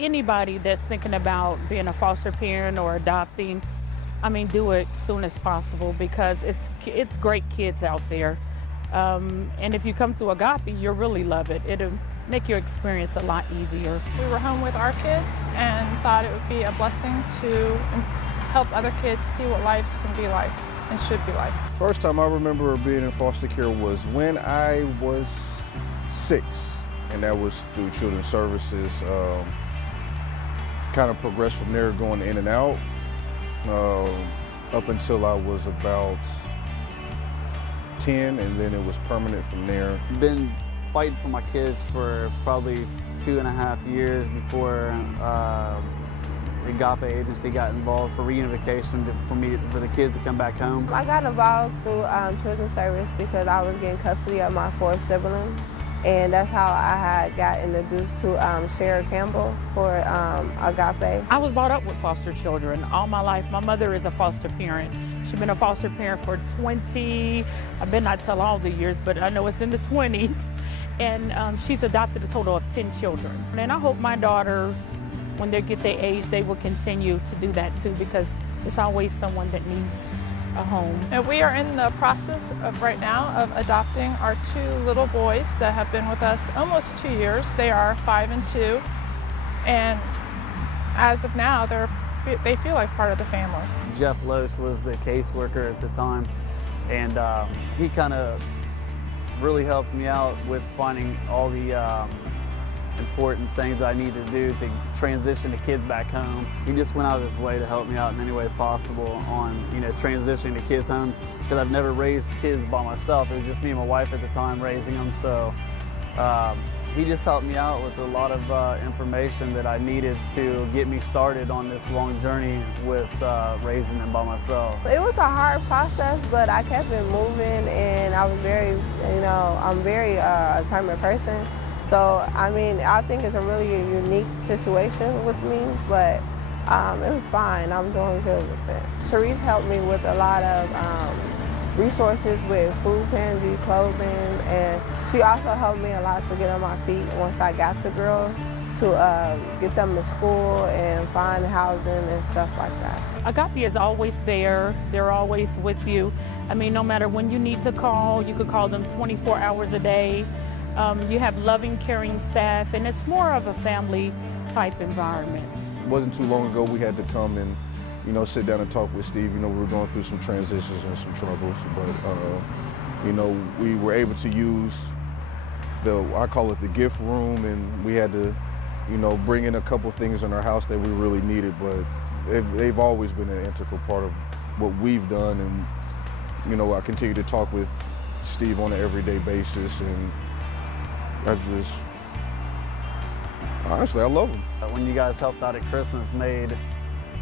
anybody that's thinking about being a foster parent or adopting, I mean, do it soon as possible because it's great kids out there. And if you come through Agape, you'll really love it. It'll make your experience a lot easier. We were home with our kids and thought it would be a blessing to help other kids see what lives can be like and should be like. First time I remember being in foster care was when I was 6, and that was through Children's Services. Kind of progressed from there, going in and out, up until I was about 10, and then it was permanent from there. Been fighting for my kids for probably 2.5 years before the Agape agency got involved for reunification for the kids to come back home. I got involved through Children's Service because I was getting custody of my 4 siblings, and that's how I had got introduced to Shara Campbell for Agape. I was brought up with foster children all my life. My mother is a foster parent. She's been a foster parent for 20, I better not tell all the years, but I know it's in the 20s. And she's adopted a total of 10 children. And I hope my daughters, when they get their age, they will continue to do that too, because it's always someone that needs a home. And we are in the process of right now of adopting our 2 little boys that have been with us almost 2 years. They are 5 and 2. And as of now, they feel like part of the family. Jeff Loesch was the caseworker at the time, and he kind of really helped me out with finding all the important things that I needed to do to transition the kids back home. He just went out of his way to help me out in any way possible on, transitioning the kids home, because I've never raised kids by myself. It was just me and my wife at the time raising them, so he just helped me out with a lot of information that I needed to get me started on this long journey with raising them by myself. It was a hard process, but I kept it moving, and I was very, I'm very determined person. So, I mean, I think it's a really unique situation with me, but it was fine. I'm doing good with it. Sharice helped me with a lot of resources with food pantry, clothing, and she also helped me a lot to get on my feet once I got the girls, to get them to school and find housing and stuff like that. Agape is always there. They're always with you. I mean, no matter when you need to call, you could call them 24 hours a day. You have loving, caring staff, and it's more of a family type environment. It wasn't too long ago we had to come and sit down and talk with Steve. We were going through some transitions and some troubles, but we were able to use I call it the gift room, and we had to bring in a couple things in our house that we really needed, but they've always been an integral part of what we've done. And I continue to talk with Steve on an everyday basis, and honestly, I love him. When you guys helped out at Christmas made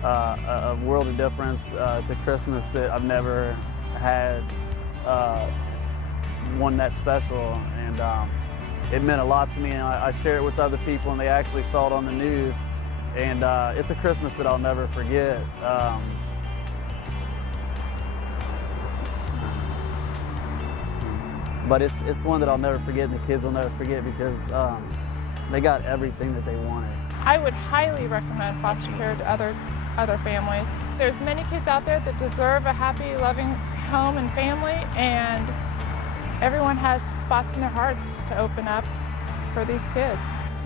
a world of difference to Christmas that I've never had one that special, and it meant a lot to me, and I share it with other people, and they actually saw it on the news, and it's a Christmas that I'll never forget. But it's one that I'll never forget, and the kids will never forget, because they got everything that they wanted. I would highly recommend foster care to other families. There's many kids out there that deserve a happy, loving home and family, and everyone has spots in their hearts to open up for these kids.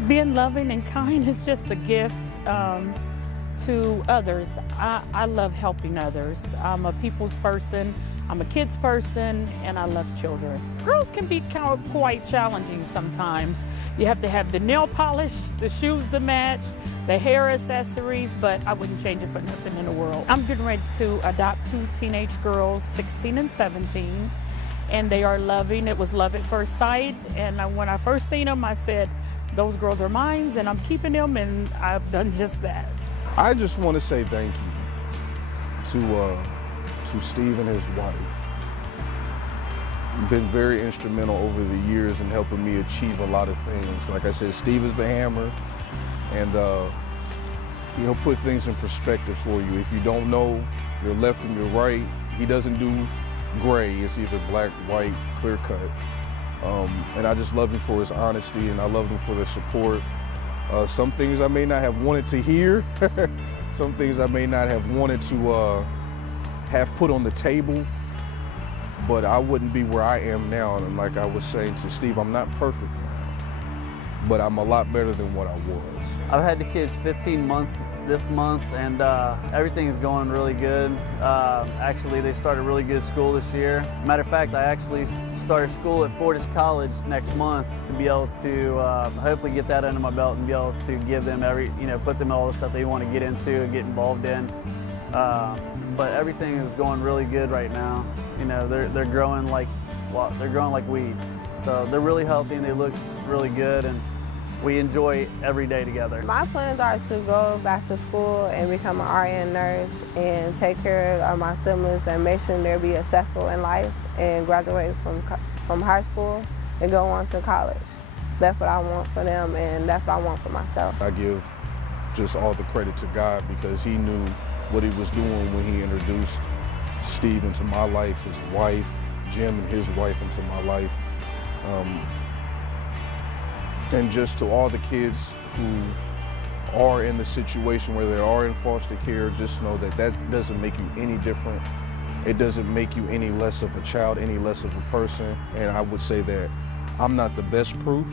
Being loving and kind is just a gift to others. I love helping others. I'm a people's person. I'm a kids person, and I love children. Girls can be quite challenging sometimes. You have to have the nail polish, the shoes to match, the hair accessories, but I wouldn't change it for nothing in the world. I'm getting ready to adopt 2 teenage girls, 16 and 17, and they are loving. It was love at first sight, and when I first seen them, I said, those girls are mine, and I'm keeping them, and I've done just that. I just want to say thank you to Steve and his wife. Been very instrumental over the years in helping me achieve a lot of things. Like I said, Steve is the hammer, and he'll put things in perspective for you. If you don't know your left from your right, he doesn't do gray. It's either black, white, clear cut. And I just love him for his honesty, and I love him for the support. Some things I may not have wanted to hear, some things I may not have wanted to have put on the table, but I wouldn't be where I am now. And like I was saying to Steve, I'm not perfect now, but I'm a lot better than what I was. I've had the kids 15 months this month, and everything is going really good. Actually, they started really good school this year. Matter of fact, I actually started school at Fortis College next month to be able to hopefully get that under my belt and be able to give them put them in all the stuff they want to get into and get involved in. But everything is going really good right now. You know, they're growing like weeds. So they're really healthy and they look really good, and we enjoy every day together. My plans are to go back to school and become an RN nurse and take care of my siblings and make sure they'll be successful in life and graduate from high school and go on to college. That's what I want for them, and that's what I want for myself. I give just all the credit to God, because he knew what he was doing when he introduced Steve into my life, his wife, Jim and his wife into my life. And just to all the kids who are in the situation where they are in foster care, just know that that doesn't make you any different. It doesn't make you any less of a child, any less of a person. And I would say that I'm not the best proof,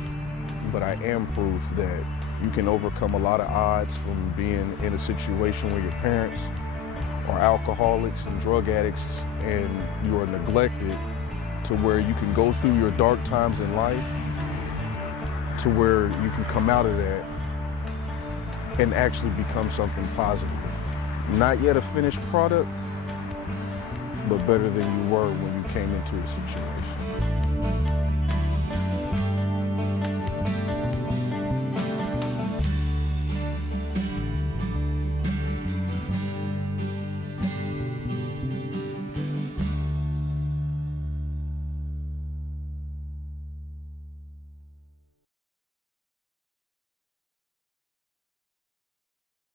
but I am proof that you can overcome a lot of odds from being in a situation where your parents are alcoholics and drug addicts and you are neglected, to where you can go through your dark times in life, to where you can come out of that and actually become something positive. Not yet a finished product, but better than you were when you came into the situation.